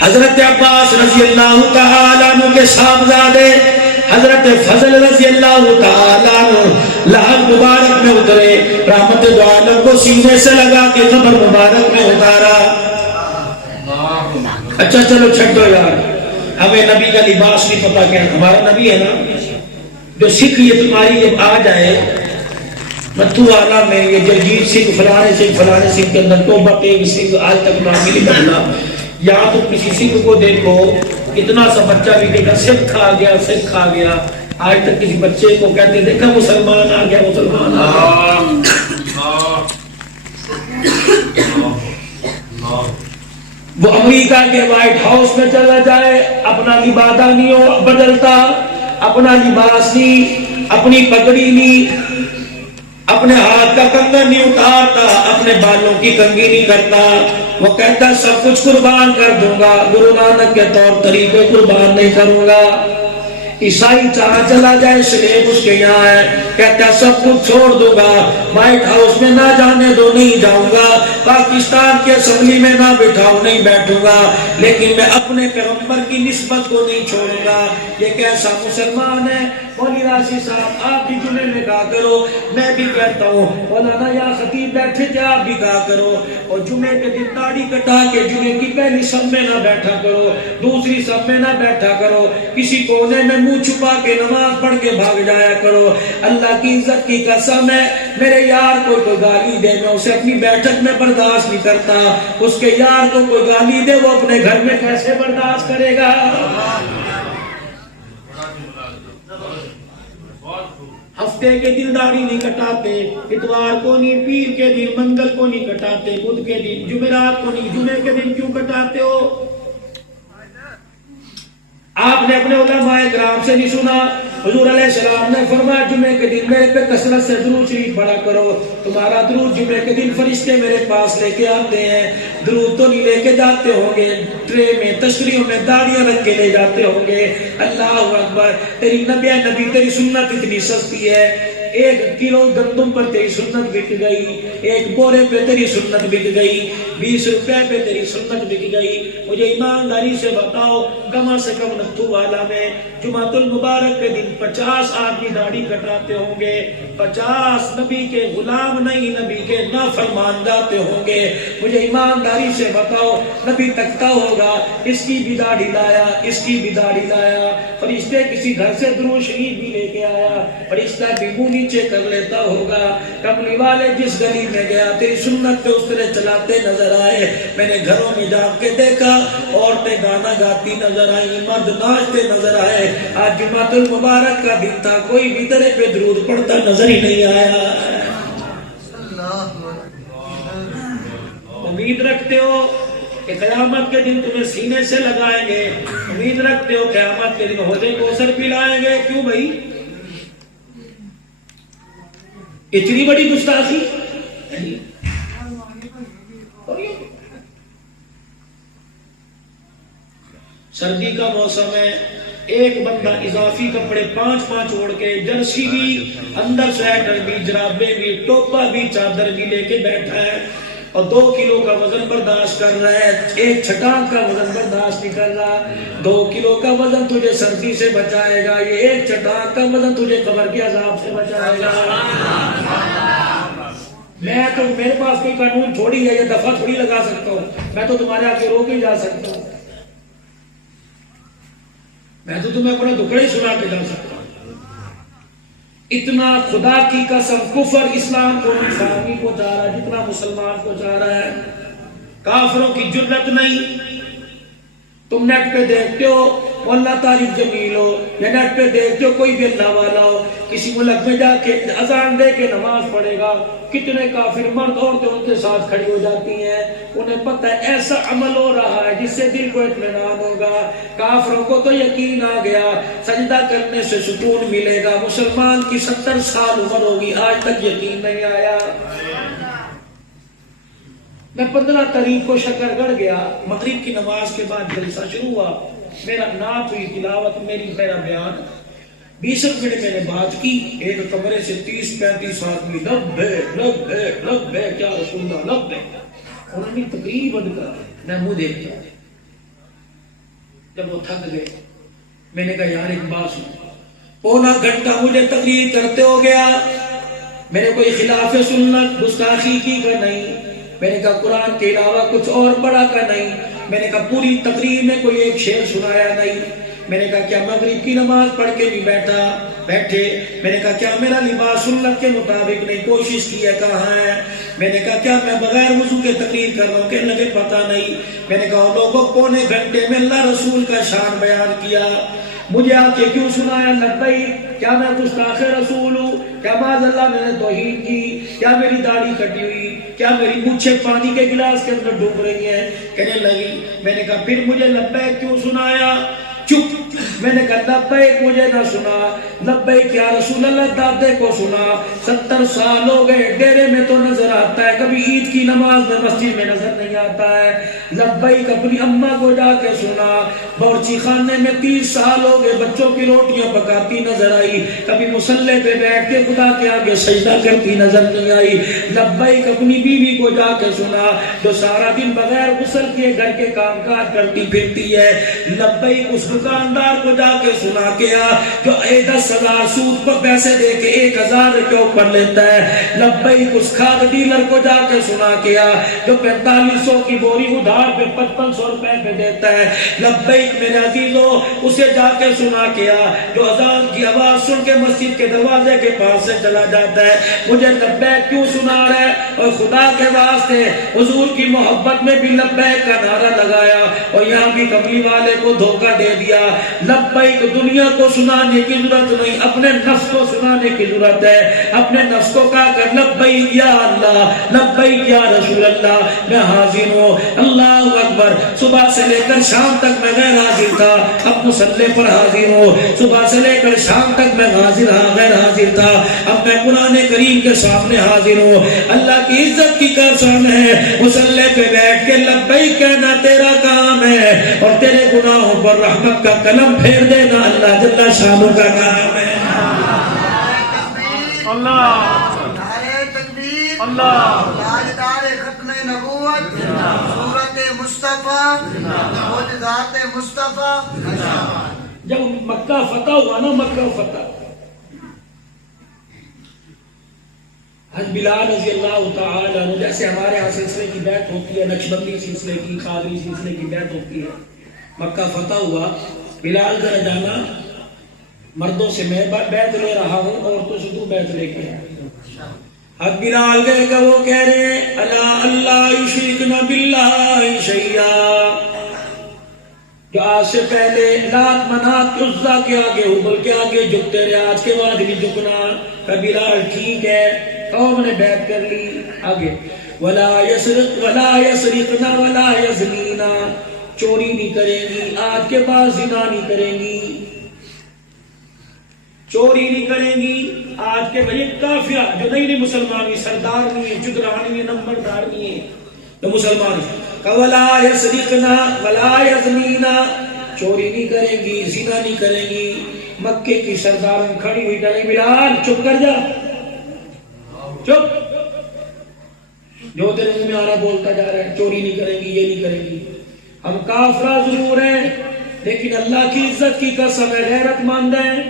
حضرت عباس رضی اللہ تعالیٰ عنہ کے صاحبزادے حضرت فضل رضی اللہ تعالیٰ عنہ لحد مبارک میں اترے، رحمت دو عالم کو سینے سے لگا کے قبر مبارک میں اتارا۔ اچھا چلو چھٹ دو یار، ہمیں نبی کا لباس نہیں پتا کیا، ہمارا نبی ہے نا جو سکھ یہ تمہاری جب آ جائے متھو والا میں یہ جگجیت سنگھ فلانے سنگھ کے اندر توبہ ٹیگ سنگھ آج تک نام نہیں کرنا، یا تو کسی سنگھ کو دیکھو اتنا سا بچہ بھی دیکھا سکھ آ گیا، آج تک کسی بچے کو کہتے دیکھا مسلمان آ گیا، مسلمان آ گیا۔ وہ امریکہ کے وائٹ ہاؤس میں چلا جائے، اپنا لبادہ نہیں بدلتا، اپنا لباس نہیں، اپنی پگڑی نہیں، اپنے ہاتھ کا کنگن نہیں اتارتا، اپنے بالوں کی کنگھی نہیں کرتا، وہ کہتا سب کچھ قربان کر دوں گا، گرو نانک کے طور طریقے قربان نہیں کروں گا۔ عیسائی جہاں چلا جائے سلیب اس کے یہاں ہے، کہتا ہے سب کچھ چھوڑ دوں گا، وائٹ ہاؤس میں نہ جانے دو نہیں جاؤں گا، پاکستان کے اسمبلی میں نہ بٹھاؤ نہیں بیٹھوں گا، لیکن میں اپنے پیغمبر کی نسبت کو نہیں چھوڑوں گا۔ یہ کیسا مسلمان ہے؟ مولوی راشد صاحب آپ بھی جمعے میں کہا کرو، میں بھی کہتا ہوں مولانا یا خطیب بیٹھے تھے آپ بھی کہا کرو، اور جمعے کے دن داڑھی کٹا کے جمعے کی پہلی صف میں نہ بیٹھا کرو، دوسری صف میں نہ بیٹھا کرو، کسی کونے میں منہ چھپا کے نماز پڑھ کے بھاگ جایا کرو۔ اللہ کی عزت کی قسم ہے میرے یار کو کوئی گالی دے میں اسے اپنی بیٹھک میں برداشت نہیں کرتا، اس کے یار کو کوئی گالی دے وہ اپنے گھر میں کیسے برداشت کرے گا؟ ہفتے کے دن داڑھی نہیں کٹاتے، اتوار کو نہیں، پیر کے دن، منگل کو نہیں کٹاتے، بدھ کے دن، جمعرات کو نہیں، جمعے کے دن کیوں کٹاتے ہو؟ آپ نے اپنے علماء کرام سے نہیں سنا؟ حضور علیہ السلام نے فرمایا جمعے کے دن میرے پہ کثرت سے درود شریف پڑھا کرو، تمہارا درود جمعے کے دن فرشتے میرے پاس لے کے آتے ہیں، درود تو نہیں لے کے جاتے ہوں گے، ٹرے میں تشریحوں میں داڑیاں رکھ کے لے جاتے ہوں گے۔ اللہ اکبر، تیری نبی تیری سنت اتنی سستی ہے، 1 کلو گندم پر تیری سنت بک گئی، 1 بورے پہ تیری سنت بک گئی، 20 روپے پہ تیری سنت بک گئی۔ مجھے ایمانداری سے بتاؤ کم سے کم نتھو والا میں جمعۃ المبارک کے دن 50 آدمی داڑھی کٹاتے ہوں گے، 50 نبی کے غلام نہیں نبی کے نافرمان جاتے ہوں گے۔ مجھے ایمانداری سے بتاؤ نبی تکتا ہوگا اس کی بھی داڑھی لایا، اس کی بھی داڑھی لایا، فرشتے کسی گھر سے درود شریف بھی لے کے آیا، فرشتہ بھی منہ نیچے کر لیتا ہوگا۔ کملی والے جس گلی میں گیا تیری سنت پہ اس طرح چلاتے نظر آئے، میں نے گھروں میں جا کے دیکھا عورتیں گانا گاتی نظر آئی، مرد ناچتے نظر آئے۔ آج جمعۃ المبارک کا دن تھا، کوئی بھی درے پہ درود پڑھتا نظر ہی نہیں آیا۔ امید رکھتے ہو کہ قیامت کے دن تمہیں سینے سے لگائیں گے، امید رکھتے ہو قیامت کے دن حوض کوثر پلائیں گے، کیوں بھائی؟ اتنی بڑی گستاخی؟ سردی کا موسم ہے، ایک بندہ اضافی کپڑے 5 اوڑھ کے، جرسی بھی، اندر سویٹر بھی، جرابیں بھی، ٹوپا بھی، چادر بھی لے کے بیٹھا ہے، اور 2 کلو کا وزن برداشت کر رہا ہے، 1 چھٹان کا وزن برداشت نہیں کر رہا۔ 2 کلو کا وزن تجھے سردی سے بچائے گا، یہ 1 چھٹان کا وزن تجھے قبر کے عذاب سے بچائے گا۔ میں تو میرے پاس کوئی قانون تھوڑی ہے یا دفعہ تھوڑی لگا سکتا ہوں، میں تو تمہارے آگے رو کے جا سکتا ہوں، میں تو تمہیں اپنا دکھڑے سنا کے جا سکتا ہوں۔ اتنا خدا کی قسم کفر اسلام کو نہیں کو چاہ رہا ہے جتنا مسلمان کو چاہ رہا ہے۔ کافروں کی جرت نہیں۔ تم نیٹ پہ دیکھتے ہو وہ اللہ تعریف جمیل ہو، یا نیٹ پہ دیکھتے ہو کوئی بھی اللہ والا ہو، کسی ملک میں جا کے اذان دے کے نماز پڑھے گا، کتنے کافر مرد عورتیں ان کے ساتھ کھڑی ہو جاتی ہیں، انہیں پتہ ہے ایسا عمل ہو رہا ہے جس سے دل کو اطمینان ہوگا۔ کافروں کو تو یقین آ گیا سجدہ کرنے سے سکون ملے گا، مسلمان کی 70 سال عمر ہوگی آج تک یقین نہیں آیا۔ میں 15 تاریخ کو شکر گڑھ گیا، مغرب کی نماز کے بعد جلسہ شروع ہوا، میرا نعت ہوئی، تلاوت میرا بیان، 20 منٹ میں نے بات کی، ایک کمرے سے 30-35 آدمی لبیک لبیک لبیک یا رسول اللہ لبیک، انہوں نے تقریر بند کر، میں منہ دیکھتا جب وہ تھک گئے میں نے کہا یار ایک بات سن، پونا گھنٹہ مجھے تقریر کرتے ہو گیا، میں نے کوئی خلاف سنت گستاخی کی کا نہیں، میں نے کہا قرآن کے علاوہ کچھ اور پڑھا کا نہیں، میں نے کہا پوری تقریر میں کوئی ایک شعر سنایا نہیں، میں نے کہا کیا مغرب کی نماز پڑھ کے بھی بیٹھے، میں نے کہا کیا میرا لباس سنت کے مطابق نہیں، کوشش کی ہے کہاں ہے، میں نے کہا کیا میں بغیر وضو کے تقریر کر رہا ہوں، کہنے لگے پتہ نہیں، میں نے کہا لوگوں پونے گھنٹے میں اللہ رسول کا شان بیان کیا، مجھے آ کے کیوں سنایا لبیک، کیا میں گستاخ رسول ہوں، کیا معاذ اللہ میں نے توہین کی، کیا میری داڑھی کٹی ہوئی، کیا میری مونچھیں پانی کے گلاس کے اندر ڈوب رہی ہیں، کہنے لگی، میں نے کہا پھر مجھے لبیک کیوں سنایا، چپ، میں نے کہا لبیک مجھے نہ سنا، لبیک یا رسول اللہ دادے کو سنا، 70 سال ہو گئے ڈیرے میں تو نظر آتا ہے، کبھی عید کی نماز میں مسجد میں نظر نہیں آتا ہے، لبیک اپنی اماں کو جا کے سنا، باورچی خانے میں 30 سال ہو گئے بچوں کی روٹیاں پکاتی نظر آئی، کبھی مصلے پہ بیٹھ کے خدا کے آگے سجدہ کرتی نظر نہیں آئی، لبیک اپنی بیوی کو جا کے سنا جو سارا دن بغیر غسل کیے گھر کے کام کاج کرتی پھرتی ہے، لبیک اس دکاندار کو جا کے سنا کیا جو 10,000 سود پر پیسے دے کے 1,000 کے اوپر لیتا ہے، لبیک اس کھاد ڈیلر کو جا کے سنا کیا جو 4500 کی بوری ادھار پہ 5500 روپے پہ دیتا ہے، لبیک میرے عزیزو اسے جا کے سنا کیا جو اذان کی آواز سن کے مسجد کے دروازے کے پاس سے چلا جاتا ہے، مجھے لبیک کیوں سنا رہا ہے، اور خدا کے واسطے حضور کی محبت میں بھی لبیک کا نعرہ لگایا اور یہاں بھی کملی والے کو دھوکہ دے دیا، لبیک دنیا کو سنانے کی ضرورت نہیں، اپنے نفس کو سنانے کی ضرورت ہے، اپنے نفس کو کہا کر لبیک یا اللہ، لبیک یا رسول اللہ، میں حاضر ہوں، اللہ اکبر، صبح سے لے کر شام تک میں غیر حاضر تھا، اب مصلی پر حاضر ہوں، صبح سے لے کر شام تک میں غیر حاضر تھا، اب میں قرآن کریم کے سامنے حاضر ہوں، اللہ کی عزت کی قسم ہے مصلی پہ بیٹھ کے لبیک کہنا تیرا کام ہے اور تیرے گناہوں پر رحمت کا قلم پھیر دینا اللہ جل شانہ کا کام ہے، اللہ تکبیر، اللہ تاجدار ختم نبوت، صورت مصطفیٰ، معجزات مصطفیٰ۔ جب مکہ فتح ہوا نا، مکہ فتح، حج بلال رضی اللہ تعالی عنہ، جیسے ہمارے یہاں سلسلے کی بیعت ہوتی ہے، نقشبندی سلسلے کی، قادری سلسلے کی بیعت ہوتی ہے، مکہ فتح ہوا، بلال ذرا جانا، مردوں سے میں بیعت لے رہا ہوں اور تو سے تو بیعت لے کے اب بلال گئے کہ وہ کہہ رہے ہیں الا اللہ یشرکن باللہ شیئا، جو آج سے پہلے لات منات عزا کے آگے ہبل کے آگے جھکتے رہے، آج کے بعد نہیں جھکنا، کہ بلال ٹھیک ہے، قوم نے بیعت کر لی، آگے ولا یسرقنا ولا یزنینا، چوری نہیں کریں گی، آج کے بعد زنا نہیں کریں گی، چوری نہیں کریں گی، آج کے بھئی کافرہ جو نہیں مسلمانی، سردار نہیں ہے، جدران نہیں ہے، نمبردار نہیں ہے، تو مسلمان ولا یسرقنا ولا یزنینا، چوری نہیں کریں گی، زنا نہیں کریں گی، مکے کی سردارن کھڑی ہوئی ڈرے بلال چپ کر جا، چپ، جو تیرے منہ میں آ رہا بولتا جا رہا ہے، چوری نہیں کریں گی، یہ نہیں کریں گی، ہم کافرہ ضرور ہیں لیکن اللہ کی عزت کی قسم ہے غیرت مند ہیں،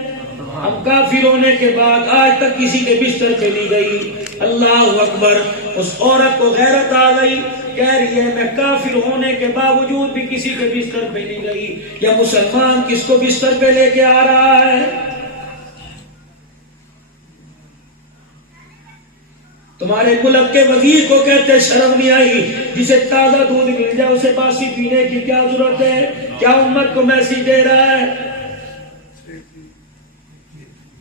ہم کافر ہونے کے بعد آج تک کسی کے بستر پہ نہیں گئی، اللہ اکبر، اس عورت کو غیرت آ گئی، کہہ رہی ہے میں کافر ہونے کے باوجود بھی کسی کے بستر پہ نہیں گئی، یا مسلمان کس کو بستر پہ لے کے آ رہا ہے، تمہارے ملک کے وزیر کو کہتے شرم نہیں آئی، جسے تازہ دودھ مل جائے اسے باسی پینے کی کیا ضرورت ہے، کیا امت کو میسیج دے رہا ہے،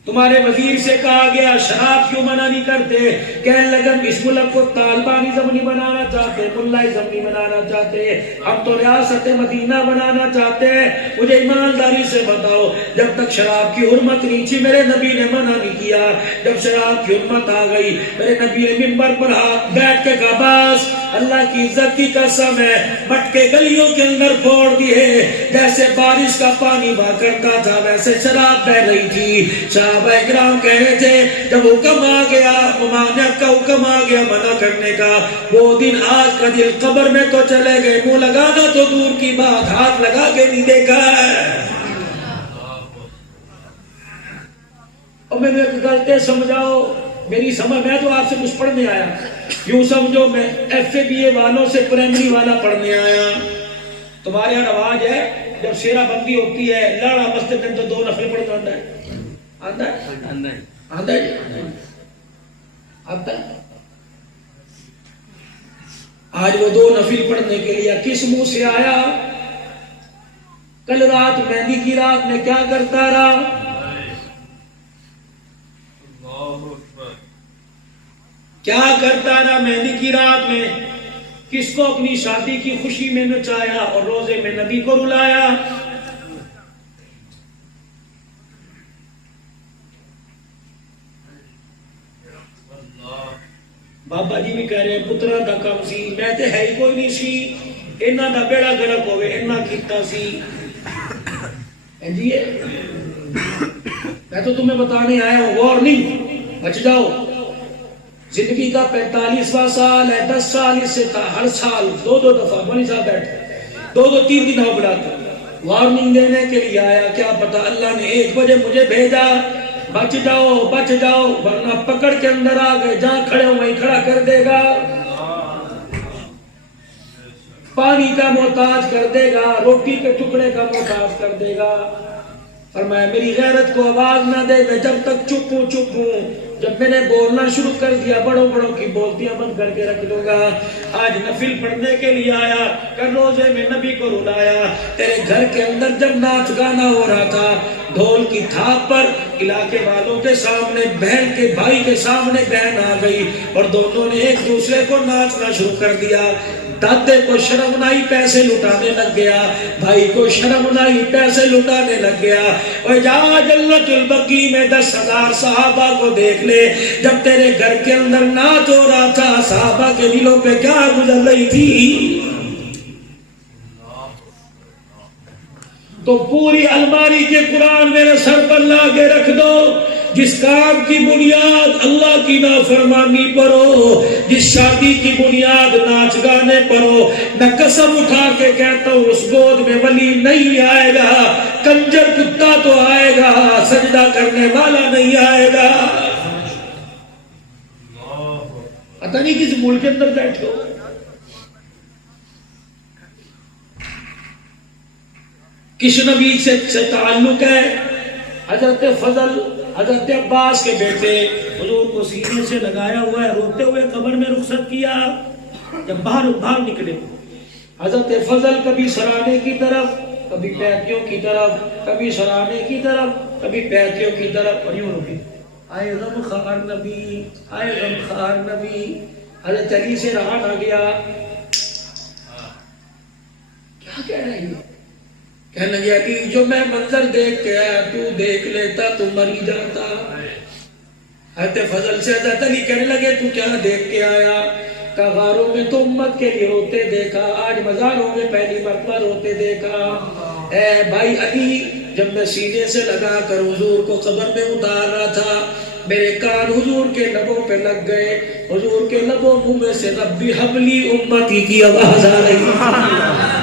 تمہارے وزیر سے کہا گیا شراب کیوں منع نہیں کرتے، کہنے لگا اس ملک کو طالبانزم نہیں بنانا چاہتے، ملائزم نہیں بنانا چاہتے، ہم تو ریاست مدینہ بنانا چاہتے ہیں، مجھے ایمانداری سے بتاؤ جب تک شراب کی حرمت نہیں تھی میرے نبی نے منع نہیں کیا، جب شراب کی حرمت آ گئی میرے نبی نے منبر پر بیٹھ کے کہا بس اللہ کی عزت کی قسم ہے مٹکے گلیوں کے اندر پھوڑ دیے، جیسے بارش کا پانی بہا کرتا تھا ویسے شراب بہ رہی تھی۔ صحابہ کرام کہہ رہے تھے جب حکم آ گیا، ممانعت کا حکم آ گیا منع کرنے کا، وہ دن آج کا دن قبر میں تو چلے گئے، منہ لگانا تو دور کی بات، ہاتھ لگا کے نہیں دیکھا ہے۔ اور میں نے غلطی سمجھاؤ، میری سمجھ میں تو آپ سے کچھ پڑھنے آیا، یوں سمجھو میں ایف اے بی اے والوں سے پرائمری والا پڑھنے آیا۔ تمہارے یہاں رواج ہے جب شیرہ بندی ہوتی ہے لڑا مسجد میں تو 2 نفل پڑھنا آتا ہے، آتا ہے آتا ہے آتا ہے۔ آج وہ 2 نفل پڑھنے کے لیے کس منہ سے آیا؟ کل رات مہندی کی رات میں کیا کرتا رہا؟ کیا کرتا رہا مہندی کی رات میں؟ کس کو اپنی شادی کی خوشی میں نچایا اور روزے میں نبی کو رلایا؟ بابا جی بھی کہہ رہے ہیں پترا دا کم سی، میں تے ہے ہی کوئی نہیں سی، انہاں دا بیڑا گرک ہوئے انہاں کیتا سی۔ جی میں تو تمہیں بتانے آیا ہوں، وارننگ، بچ جاؤ۔ زندگی کا 45واں سال ہے، 10 سال اس سے تھا، ہر سال 2 دفعہ مولوی صاحب بیٹھے 2-3 دن ہو بڑھاتے، وارننگ دینے کے لیے آیا۔ کیا پتا اللہ نے 1 بجے مجھے بھیجا بچ جاؤ بچ جاؤ، ورنہ پکڑ کے اندر آ گئے، جہاں کھڑے ہو وہیں کھڑا کر دے گا، پانی کا محتاج کر دے گا، روٹی کے ٹکڑے کا محتاج کر دے گا۔ فرمایا میری غیرت کو آواز نہ دے، میں جب تک چپ ہوں، جب میں نے بولنا شروع کر دیا بڑوں کی بولتیاں بند کر کے رکھ دوں گا۔ آج نفل پڑھنے کے لیے آیا، کل روزے میں نبی کو رلایا۔ تیرے گھر کے اندر جب ناچ گانا ہو رہا تھا، ڈھول کی تھاپ پر علاقے والوں کے سامنے بہن کے بھائی کے سامنے بہن آ گئی اور دونوں نے ایک دوسرے کو ناچنا شروع کر دیا۔ دادے کو شرم نہ آئی، پیسے لٹانے لگ گیا، بھائی کو شرم نہ آئی، پیسے لٹانے لگ گیا۔ اور جا جنت البقیع میں 10,000 صحابہ کو دیکھ لے، جب تیرے گھر کے اندر ناچ ہو رہا تھا صحابہ کے دلوں پہ کیا گزر رہی تھی؟ تو پوری الماری کے قرآن میرے سر پر لا کے رکھ دو، جس کام کی بنیاد اللہ کی نافرمانی پر ہو، جس شادی کی بنیاد ناچ گانے پر ہو، میں قسم اٹھا کے کہتا ہوں اس گود میں ولی نہیں آئے گا، کنجر کتا تو آئے گا، سجدہ کرنے والا نہیں آئے گا۔ پتہ نہیں کس ملک کے اندر بیٹھے ہو، کس نبی سے تعلق ہے؟ حضرت فضل حضرت عباس کے بیٹے، حضور کو سینے سے لگایا ہوا ہے، روتے ہوئے قبر میں رخصت کیا۔ جب باہر نکلے حضرت فضل کبھی سرانے کی طرف، کبھی پیتیوں کی طرف، کبھی سرانے کی طرف، کبھی پیتیوں کی طرف، اور یوں رکے، آئے غم خار نبی، آئے غم خار نبی۔ حضرت علی سے رہا نہ گیا، کیا کہہ رہے ہیں؟ کہنے لگا کہ جو میں منظر دیکھ کے آیا تو دیکھ لیتا تو مری جاتا۔ حضرت فضل سے حضرت علی کہنے لگے تو کیا دیکھ کے آیا؟ کہ غاروں میں تو امت کے لیے روتے دیکھا، آج مزاروں میں پہلی مرتبہ روتے دیکھا۔ اے بھائی علی، جب میں سینے سے لگا کر حضور کو قبر میں اتار رہا تھا، میرے کان حضور کے لبوں پہ لگ گئے، حضور کے لبوں منہ میں سے ربی حبلی امتی کی آواز آ رہی تھی۔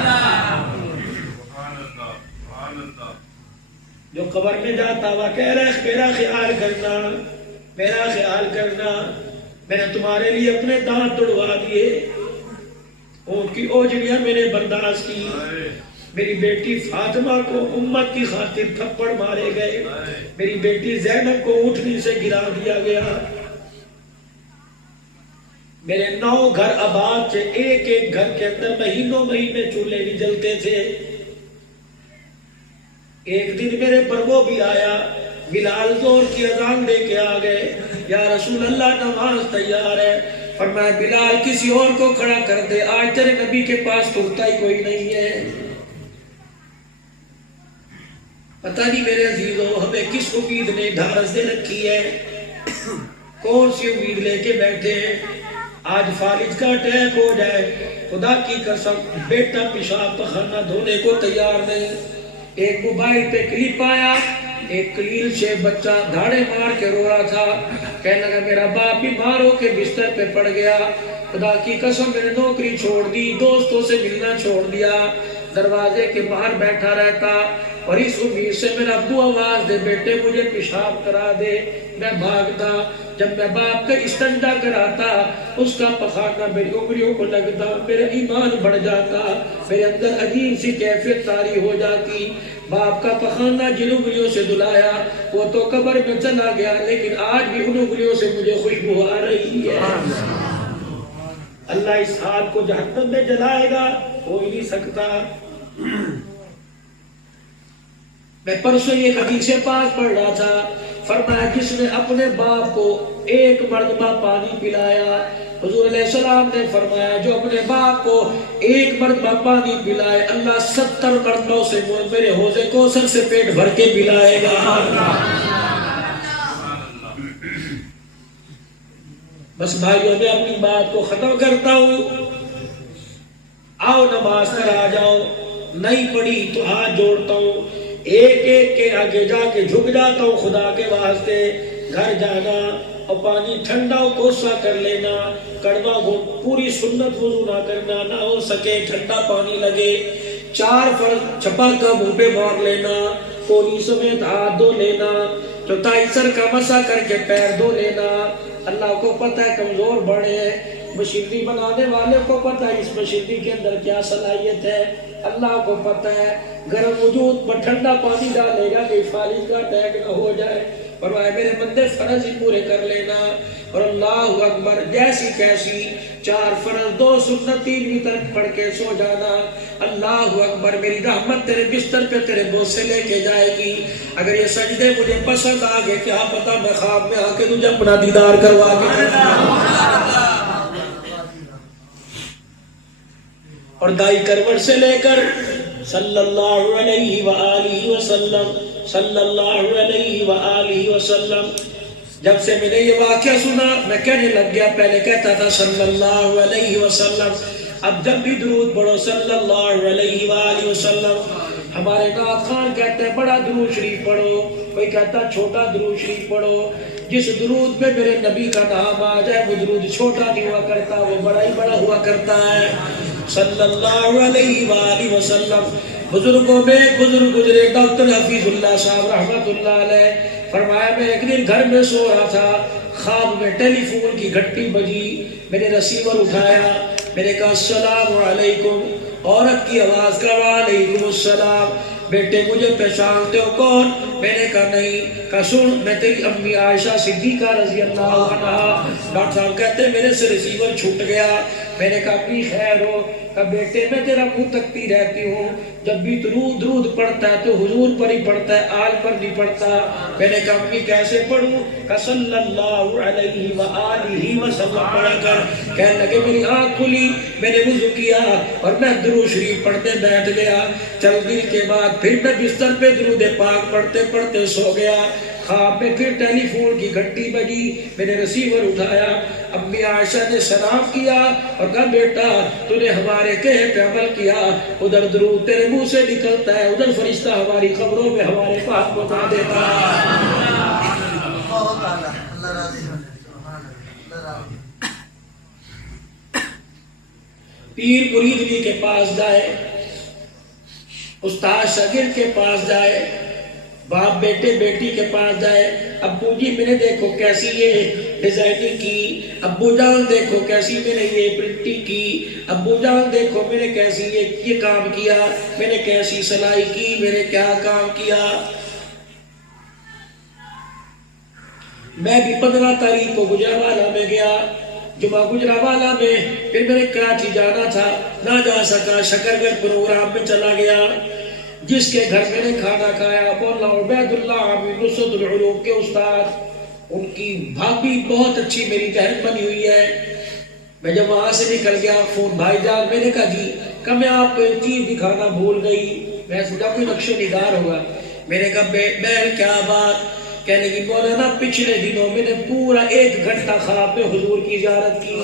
جو قبر میں جاتا ہوا کہہ رہا ہے میرا خیال کرنا، میرا خیال کرنا، میں نے تمہارے لیے اپنے دانت توڑوا دیے، اونٹ کی اوجڑیاں میں نے برداشت کی، میری بیٹی فاطمہ کو امت کی خاطر تھپڑ مارے گئے، میری بیٹی زینب کو اونٹنی سے گرا دیا گیا، میرے 9 گھر آباد تھے، ایک گھر کے اندر مہینوں مہینے چولہے نہیں جلتے تھے۔ ایک دن میرے پر وہ بھی آیا، بلال زور کی اذان دے کے آ گئے، یا رسول اللہ نماز تیار ہے۔ فرمایا بلال کسی اور کو کھڑا کر دے، آج تیرے نبی کے پاس کرتا ہی کوئی نہیں ہے۔ پتہ نہیں میرے عزیزوں ہمیں کس امید نے ڈھارس دے رکھی ہے، کون سی امید لے کے بیٹھے ہیں؟ آج فالج کا اٹیک ہو جائے، خدا کی قسم بیٹا پیشاب پخانہ دھونے کو تیار نہیں۔ ایک موبائل پہ کلپ آیا، ایک کلیل سے بچہ دھاڑے مار کے رو رہا تھا، کہنے لگا میرا باپ بیمار ہو کے بستر پہ پڑ گیا، خدا کی قسم میں نے نوکری چھوڑ دی، دوستوں سے ملنا چھوڑ دیا، دروازے کے باہر بیٹھا رہتا، اور اس امید سے میرا ابو آواز دے بیٹے مجھے پیشاب کرا دے، میں بھاگتا، جب میں باپ کا استنجا کراتا، اس کا پخانہ میری انگلیوں کو لگتا، میرا ایمان بڑھ جاتا، میرے اندر عجیب سی کیفیت طاری ہو جاتی۔ باپ کا پخانہ جن انگلیوں سے دھلایا وہ تو قبر میں چلا گیا، لیکن آج بھی ان انگلیوں سے مجھے خوشبو آ رہی ہے۔ اللہ اس آگ کو جہنم میں جلائے گا، ہو ہی نہیں سکتا۔ میں پرسوں یہ حدیث پاک پڑھ رہا تھا، فرمایا جس نے اپنے باپ کو ایک مرتبہ پانی پلایا، حضور علیہ السلام نے فرمایا جو اپنے باپ کو ایک مرتبہ پانی پلائے، اللہ 70 مرتبہ اسے میرے حوض کوثر سے پیٹ بھر کے پلائے گا۔ بس بھائیوں میں اپنی بات کو ختم کرتا ہوں، آؤ نماز پر آ جاؤ، نہیں پڑھی تو ہاتھ جوڑتا ہوں، ایک ایک کے آگے جا کے جھک جاتا ہوں خدا کے واسطے۔ گھر جانا اور پانی ٹھنڈا کوسا کر لینا، کڑوا ہو، پوری سنت وضو نہ کرنا، نہ ہو سکے ٹھنڈا پانی لگے، 4 فرض چھپا کا منہ پہ مار لینا، کولی سمیت ہاتھ دھو لینا، چوتھائی سر کا مسا کر کے پیر دھو لینا۔ اللہ کو پتہ ہے کمزور بڑے ہیں، مشینری بنانے والے کو پتہ ہے اس مشینری کے اندر کیا صلاحیت ہے، اللہ کو پتہ ہے گرم وجود پر ٹھنڈا پانی ڈالے گا کہ فالج کا اٹیک نہ ہو جائے۔ فرمایا میرے بندے فرض ہی پورے کر لینا، اور اللہ اکبر جیسی کیسی 4 فرض 2 سنت 3 وتر پڑھ کے سو جانا۔ اللہ اکبر میری رحمت تیرے بستر پہ تیرے بوسے لے کے جائے گی۔ اگر یہ سجدے مجھے پسند آ گئے کیا پتا میں خواب میں آ کے تجھے اپنا دیدار کروا کے، اور دائی کروٹ سے لے کر صلی اللہ علیہ وآلہ وسلم، صلی اللہ علیہ وآلہ وسلم۔ جب سے میں نے یہ واقعہ سنا میں کہنے لگ گیا، پہلے کہتا تھا صلی اللہ علیہ وسلم، اب جب بھی درود پڑھو صلی اللہ علیہ وآلہ وسلم۔ ہمارے نعت خان کہتے ہیں بڑا درود شریف پڑھو، کوئی کہتا چھوٹا درود شریف پڑھو۔ جس درود میں میرے نبی کا نام آ جائے وہ درود چھوٹا نہیں ہوا کرتا، وہ بڑا ہی بڑا ہوا کرتا ہے۔ صلی اللہ علیہ وآلہ وسلم۔ بزرگوں میں ایک بزرگ گزرے ڈاکٹر حفیظ اللہ صاحب رحمت اللہ علیہ، فرمایا میں ایک دن گھر میں سو رہا تھا، خواب میں ٹیلی فون کی گھنٹی بجی، میں نے ریسیور اٹھایا، میں نے کہا السلام علیکم، عورت کی آواز کا وعلیکم السلام، بیٹے مجھے پہچانتے ہو کون؟ میں نے کہا نہیں۔ کہا سن میں تیری امی عائشہ صدیقہ رضی اللہ عنہا۔ ڈاکٹر صاحب کہتے ہیں میرے سے ریسیور چھوٹ گیا، میں نے کہا اپنی خیر ہو۔ کہا بیٹے میں تیرا منہ تکتی رہتی ہوں، جب بھی درود پڑھتا ہے تو حضور پر ہی پڑھتا ہے، آل پر نہیں پڑھتا۔ میں نے کہا امی کیسے پڑھوں؟ کہا صلی اللہ علیہ وآلہ وسلم پڑھا کر۔ کہنے لگے میری آنکھ کھلی، میں نے وضو کیا اور میں درود شریف پڑھتے بیٹھ گیا۔ چند دن کے بعد پھر میں بستر پہ درود پاک پڑھتے پڑھتے سو گیا۔ خواب میں پھر ٹیلی فون کی گھنٹی بجی، میں نے ریسیور اٹھایا، امی عائشہ نے سلام کیا اور کہا بیٹا تو نے ہمارے کہے پہ عمل کیا، ادھر درود تیرے منہ سے نکلتا ہے، ادھر فرشتہ ہماری قبروں میں ہمارے پاس پہنچا دیتا ہے۔ پیر مریدنی کے پاس جائے، استاد شاگرد کے پاس جائے، باپ بیٹے بیٹی کے پاس جائے، ابو جی میں نے دیکھو کیسی یہ ڈیزائننگ کی، ابو جان دیکھو کیسی میں نے یہ پرنٹنگ کی، ابو جان دیکھو میں نے کیسی یہ کام کیا، میں نے کیسی سلائی کی، میں نے کیا کام کیا۔ میں بھی 15 تاریخ کو گجرانوالہ میں گیا، جمعہ گجرانوالہ میں، پھر میں نے کراچی جانا تھا، نہ جا سکا، شکرگڑھ پروگرام میں چلا گیا۔ جس کے گھر میں نے کھانا کھایا مولانا عبید اللہ عامر نصرت العلوم کے استاد، ان کی بھابھی بہت اچھی میری بہن بنی ہوئی ہے۔ میں جب وہاں سے نکل گیا فون بھائی جان، میں نے کہا جی، کہ میں آپ کو ایک چیز دکھانا بھول گئی، میں سوچا کوئی نقش و نگار ہوگا۔ میں نے کہا بہن کیا بات؟ کہنے کی مولانا پچھلے دنوں میں نے پورا 1 گھنٹہ خواب میں حضور کی زیارت کی.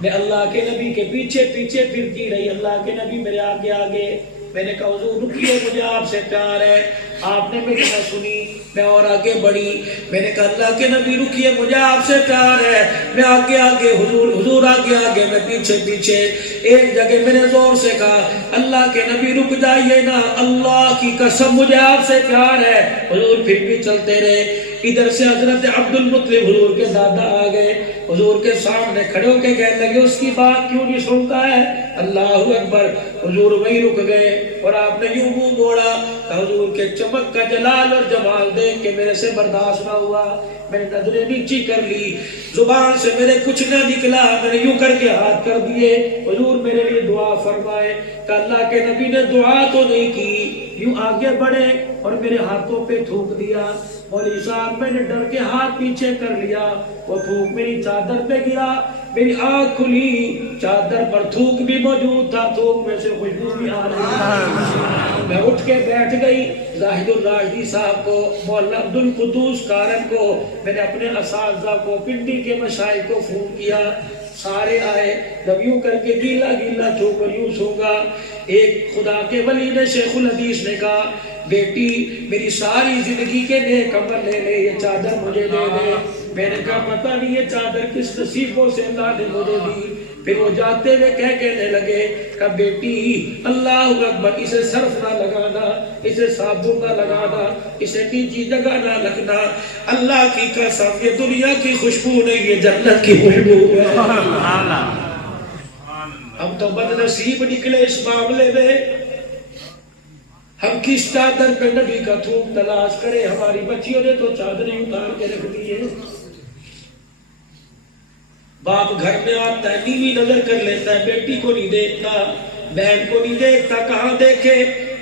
میں اللہ کے نبی کے پیچھے پیچھے پھرتی رہی, اللہ کے نبی میرے آگے آگے. میں نے کہا حضور رکیے, مجھے آپ سے پیار ہے. آپ نے میری نہ سنی, میں اور آگے بڑھی. میں نے کہا اللہ کے نبی رکیے, مجھے آپ سے پیار ہے. میں آگے آگے, حضور آگے آگے, میں پیچھے پیچھے. ایک جگہ میں نے زور سے کہا اللہ کے نبی رک جائیے نا, اللہ کی قسم مجھے آپ سے پیار ہے. حضور پھر بھی چلتے رہے. ادھر سے حضرت عبد المطلب حضور کے دادا آ گئے, حضور کے سامنے کھڑے ہو کے کہنے لگے اس کی بات کیوں نہیں سنتا ہے. اللہ اکبر. حضور وہیں رک گئے اور آپ نے یوں منہ موڑا. حضور کے چمک کا جلال اور جمال دیکھ کے میرے سے برداشت نہ ہوا. میں نے نظریں نیچی کر لی, زبان سے میرے کچھ نہ نکلا. میں نے یوں کر کے ہاتھ کر دیے, حضور میرے لیے دعا فرمائے. کہ اللہ کے نبی نے دعا تو نہیں کی, یوں آگے بڑھے اور میرے ہاتھوں پہ تھوک دیا. مولوی صاحب میں نے ڈر کے ہاتھ پیچھے کر لیا, وہ تھوک میری چادر پہ گرا. میری آنکھ کھلی, چادر پر تھوک بھی موجود تھا, تھوک میں سے خوشبو بھی آ رہی تھی. میں اٹھ کے بیٹھ گئی. زاہد الراشدی صاحب کو, مولانا عبد القدوس کارن کو, میں نے اپنے اساتذہ کو, پنڈی کے مشائخ کو فون کیا. سارے آئے. جب یوں کر کے گیلا گیلا چھو کر یوں سوگا. ایک خدا کے ولی نے, شیخ الحدیث نے کہا بیٹی میری ساری زندگی کے نیک عمل لے لے, یہ چادر مجھے دے دے. میں نے کہا پتہ نہیں یہ چادر کس نصیبوں سے اللہ نے مجھے دی. پھر وہ جاتے ہوئے کہنے لگے کہ بیٹی اللہ اکبر, اسے صرف نہ لگانا, اسے صابن نہ لگانا, اسے نیچی جگہ نہ رکھنا. اللہ کی قسم یہ دنیا کی خوشبو نہیں, یہ جنت کی خوشبو ہے. ہم تو بد نصیب نکلے اس معاملے میں. ہم کس چادر پہ نبی کا تھوک تلاش کرے. ہماری بچیوں نے تو چادریں اتار کے رکھ دی ہے. باپ گھر میں آتا ہے, نیوی نظر کر لیتا ہے, بیٹی کو نہیں دیکھتا, بہن کو نہیں دیکھتا. کہاں دیکھے,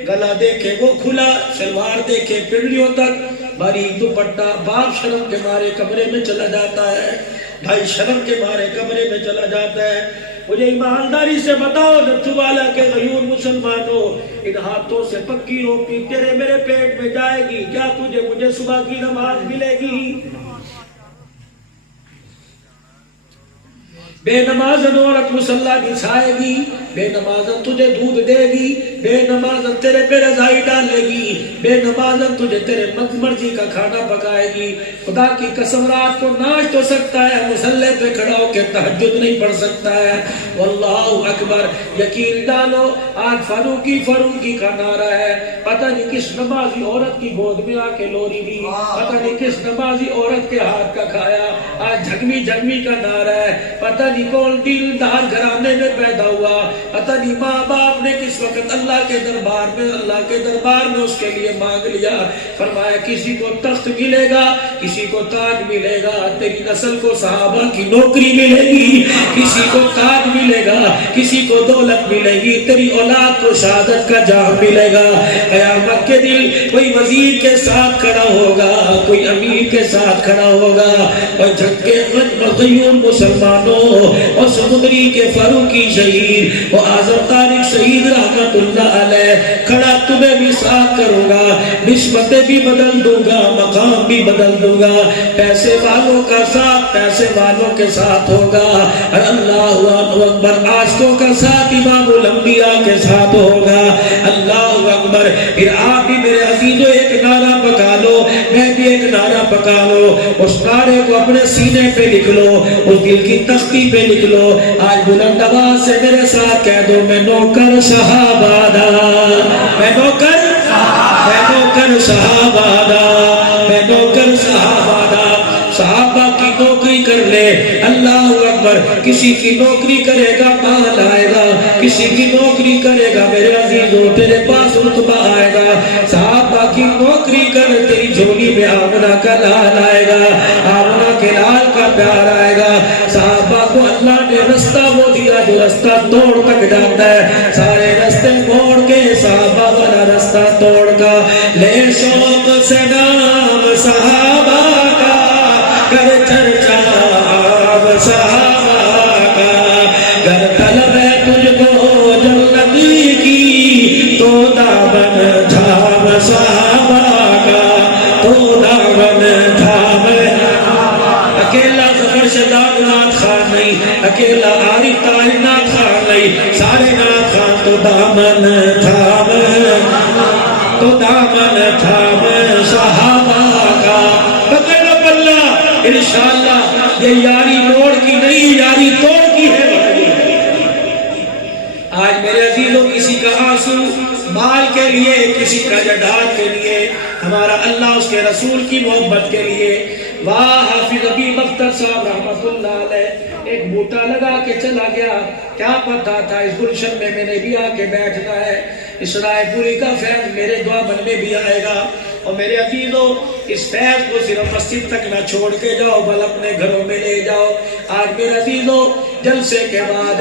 گلا دیکھے وہ کھلا, شلوار دیکھے پنڈلیوں تک, باریک دوپٹہ. باپ شرم کے مارے کمرے میں چلا جاتا ہے, بھائی شرم کے مارے کمرے میں چلا جاتا ہے. مجھے ایمانداری سے بتاؤ نتھو والا کے غیور مسلمانوں, ان ہاتھوں سے پکی روٹی تیرے میرے پیٹ میں جائے گی کیا؟ تجھے مجھے صبح کی نماز ملے گی؟ بے نمازن عورت مصلی بچھائے گی, بے نمازن تجھے دودھ دے گی, بے نمازن تیرے پہ رضائی ڈالے گی, بے نمازن تجھے تیرے مرضی کا کھانا پکائے گی. خدا کی قسم رات کو ناچ تو سکتا ہے, مصلی پہ کھڑا ہو کے تہجد نہیں پڑھ سکتا ہے. واللہ اکبر. یقین ڈالو آج فاروقی کا نعرہ ہے. پتہ نہیں کس نمازی عورت کی گود میں آ کے لوری دی, پتہ نہیں کس نمازی عورت کے ہاتھ کا کھایا. آج جھگمی کا نعرہ ہے. پتہ نہیں کون دیندار گھرانے میں پیدا ہوا, پتہ نہیں ماں باپ نے کس وقت اللہ کے دربار میں اس کے لیے مانگ لیا. فرمایا کسی کو تخت ملے گا, کسی کو تاج ملے گا, تیری نسل کو صحابہ کی نوکری ملے گی, کسی کو تاج ملے گا, کسی کو دولت ملے گی, تیری اولاد کو شہادت کا جام ملے گا. قیامت کے دن کوئی وزیر کے ساتھ کھڑا ہوگا, کوئی امیر کے ساتھ کھڑا ہوگا, اور جھک کے غیور مسلمانوں اور سمندری کے فاروقی شہید, وہ اعظم طارق شہید رحمت اللہ علیہ, کھڑا تمہیں بھی ساتھ کروں گا, نسبتیں بھی بدل دوں گا, مقام بھی بدل دوں گا. پیسے والوں کا ساتھ پیسے والوں کے ساتھ ہوگا, اور اللہ اکبر عاشقوں کا ساتھ امام الانبیاء کے ساتھ ہوگا. اللہ اکبر. پھر آپ بھی میرے عزیزو ایک نعرہ پکا لو, میں بھی ایک نعرہ پکا لو. اس نعرے کو اپنے سینے پہ لکھ لو, اس دل کی تختی پہ لکھ لو. آج بلند آواز سے میرے ساتھ کہہ دو, میں نوکر صحابہ دا, میں نوکر صحابہ دا, میں نوکر صحابہ دا. صحابہ کی نوکری کر لے. اللہ اکبر. کسی کی نوکری کرے گا مال آئے گا, کسی کی نوکری کرے گا میرے عزیزو تیرے پاس رتبہ آئے گا. صحابہ کی نوکری کر, تیری جھولی میں آمنہ کا لال آئے گا, آمنہ کے لال کا پیار آئے گا. صحابہ کو اللہ نے رستہ وہ دیا جو رستہ توڑ تک جاتا ہے. سارے رستے موڑ کے صحابہ والا رستہ توڑ کا لے شوق سے نام صحابہ کا, کر چرچا آب صحابہ کا, گر طلب ہے تجھ کو جنتی کی تو دامن جھام صحابہ کا. اکیلا آری تاری نہ کھان لئی سارے نہ کھان تو دامن تھام صحابہ کا پکڑ لو پلہ انشاءاللہ یہ یاری موڑ کی نہیں یاری توڑ کی ہے آج میرے عزیزوں کسی کا آنسو مال کے لیے کسی کا جڈال کے لیے ہمارا اللہ اس کے رسول کی محبت کے لیے واہ حافظ ابی مختر صاحب رحمت اللہ علیہ ایک بوٹا لگا کے چلا گیا کیا پتا تھا اس گلشن میں نے بھی آ کے بیٹھنا ہے اس رائے پوری کا فیض میرے دعا بن میں بھی آئے گا اور میرے عزیزوں اس فیض کو صرف مسجد تک نہ چھوڑ کے جاؤ بل اپنے گھروں میں لے جاؤ آج میرے عزیزوں جلسے کے بعد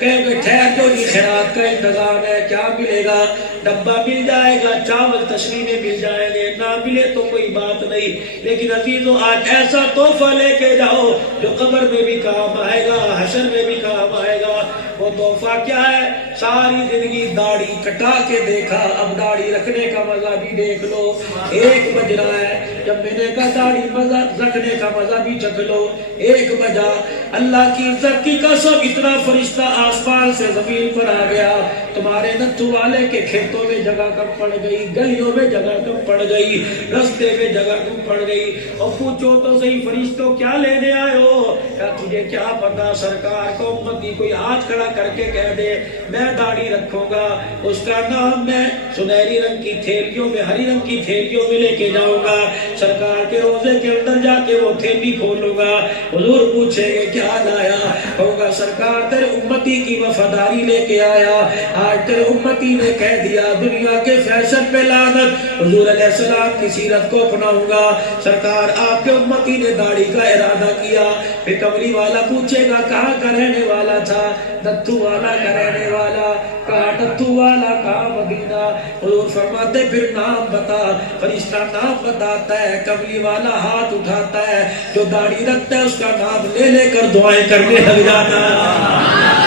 کہیں کہ ٹھہر جو یہ خیرات کا انتظام ہے کیا ملے گا ڈبہ مل جائے گا چاول تشریفیں مل جائیں گے نہ ملے تو کوئی بات نہیں لیکن عزیزوں آج ایسا تحفہ لے کے جاؤ جو قبر میں بھی کام آئے گا حشر میں بھی کام آئے گا وہ تحفہ کیا ہے ساری زندگی داڑھی کٹا کے دیکھا اب داڑھی رکھنے کا مزہ بھی دیکھ لو ایک بج رہا ہے جب میں نے کہا داڑھی مزہ رکھنے کا مزہ بھی چکھ لو ایک بجا اللہ کی عزت کی قسم اتنا فرشتہ آسمان سے زمین پر آ گیا تمہارے نتھو والے کے کھیتوں میں جگہ کم پڑ گئی گلیوں میں جگہ کم پڑ گئی رستے میں جگہ کم پڑ گئی اور پوچھو تو صحیح فرشتوں کیا لینے آئے ہو کیا تجھے کیا پتا سرکار کو امتی کوئی ہاتھ کھڑا کر کے کہہ دے میں داڑھی رکھوں گا اس کا نام میں سنہری رنگ کی تھیلیوں میں ہری رنگ کی تھیلیوں میں لے کے جاؤں گا سرکار کے روزے کے اندر جا کے وہ تھیلی کھولوں گا حضور پوچھیں گے کیا لایا ہوگا سرکار تیرے امتی کی وفاداری لے کے آیا آج تیرے امتی نے کہہ دیا دنیا کے فیشن پہ لعنت حضور علیہ السلام کی سیرت کو اپناؤں گا سرکار آپ کے امتی نے داڑھی کا ارادہ کیا پھر کملی والا پوچھے گا کہاں کا رہنے والا تھا نتھو والا کا رہنے والا کہاں نتھو والا کہاں مدینہ حضور فرماتے پھر نام بتا فرشتہ نام بتاتا ہے کملی والا ہاتھ اٹھاتا ہے جو داڑھی رکھتا ہے اس کا نام لے لے کر دعائیں کرنے لگ جاتا ہے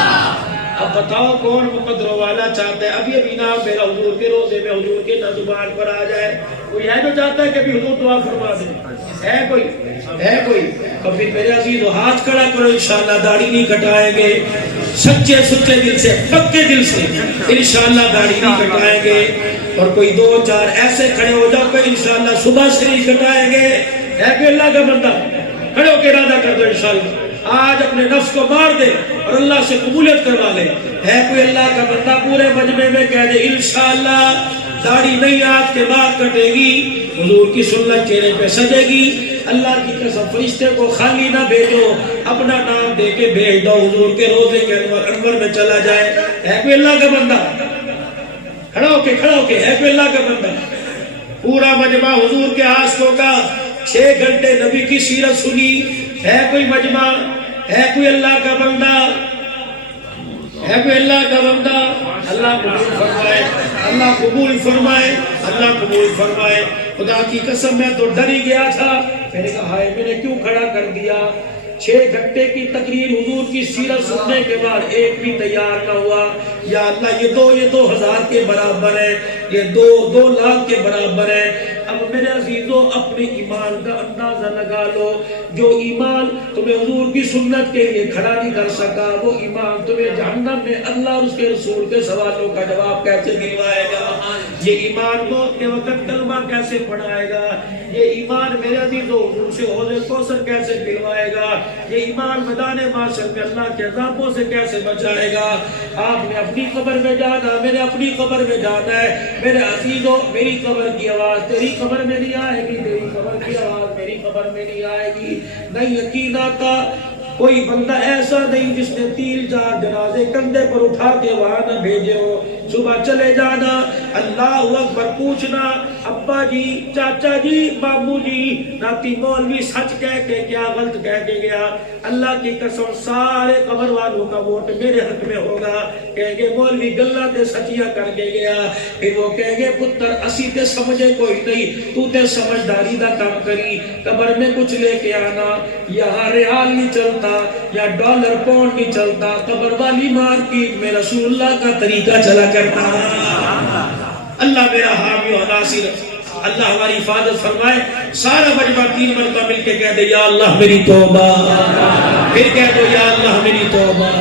اب بتاؤ کون مقدروں والا چاہتا ہے ابھی ابھی نام میرا حضور کے روزے میں حضور کے زبان پر آ جائے کوئی ہے جو چاہتا ہے کہ بھی حضور دعا فرما دے ہے کوئی کبھی میرے عزیز ہاتھ کھڑا کرو انشاءاللہ داڑھی نہیں کٹائیں گے سچے سچے دل سے پکے دل سے انشاءاللہ داڑھی نہیں کٹائیں گے اور کوئی دو چار ایسے کھڑے ہو جاؤ کہ انشاءاللہ صبح سے نہیں کٹائیں گے ہے کوئی اللہ کا بندہ کھڑے ہو کے ارادہ کر دو انشاءاللہ آج اپنے نفس کو مار دے اور اللہ سے قبولیت کروا لے ہے کوئی اللہ کا بندہ پورے مجمع میں کہہ دے انشاءاللہ داڑھی نہیں آج کے بعد کٹے گی حضور کی سنت چہرے پہ سجے گی اللہ کی قسم فرشتے کو خالی نہ بھیجو اپنا نام دے کے بھیج دو حضور کے روزے کے انور میں چلا جائے ہے کوئی اللہ کا بندہ کھڑا ہو کے ہے کوئی اللہ کا بندہ پورا مجمع حضور کے عاشقوں کا 6 گھنٹے نبی کی سیرت سنی ہے کوئی مجمع ہے کوئی اللہ کا بندہ ہے کوئی اللہ کا بندہ اللہ قبول فرمائے اللہ قبول فرمائے اللہ قبول فرمائے خدا کی قسم میں تو ڈر ہی گیا تھا میں نے کہا ہائے میں نے کیوں کھڑا کر دیا 6 گھنٹے کی تقریر حضور کی سیرت سننے کے بعد ایک بھی تیار نہ ہوا یا اللہ یہ 2000 کے برابر ہے یہ 2 لاکھ کے برابر ہے اب میرے عزیزوں اپنے ایمان کا اندازہ لگا لو جو ایمان تمہیں حضور کی سنت کے لیے کھڑا نہیں کر سکا وہ ایمان تمہیں جہنم میں اللہ اور اس کے رسول کے سوالوں کا جواب کیسے دلوائے گا یہ ایمان موت کے وقت کلمہ کیسے پڑھائے گا یہ ایمان میرے عزیزوں حضور سے حوض کوثر کیسے دلوائے گا یہ ایمان میدان محشر میں اللہ کے عذابوں سے کیسے بچائے گا آپ نے اپنی قبر میں جانا میں نے اپنی قبر میں جانا ہے میرے عزیزوں میری قبر کی آواز تیری قبر میں نہیں آئے گی تیری قبر کی آواز میری قبر میں نہیں آئے گی نہیں یقین آتا کوئی بندہ ایسا نہیں جس نے 3-4 جنازے کندھے پر اٹھا کے وہاں نہ بھیجے ہو صبح چلے جانا اللہ اکبر پوچھنا ابا جی چاچا جی بابو جی ناتی مولوی سچ کہہ کے کیا غلط کہہ کے گیا اللہ کی قسم سارے قبر والوں کا ووٹ میرے حق میں ہوگا کہیں گے مولوی گلہ تے سچیاں کر کے گیا پھر وہ کہیں گے پتر اسی تے سمجھے کوئی نہیں تو تے سمجھداری دا کام کری قبر میں کچھ لے کے آنا یہاں ریال نہیں چلتا یا ڈالر پاؤنڈ نہیں چلتا قبر والی مارکیٹ میں رسول اللہ کا طریقہ چلا کرتا اللہ میرا حامی و ناصر اللہ ہماری حفاظت فرمائے سارا مجمع 3 مرتبہ مل کے کہہ دے یا اللہ میری توبہ پھر کہہ دو یا اللہ میری توبہ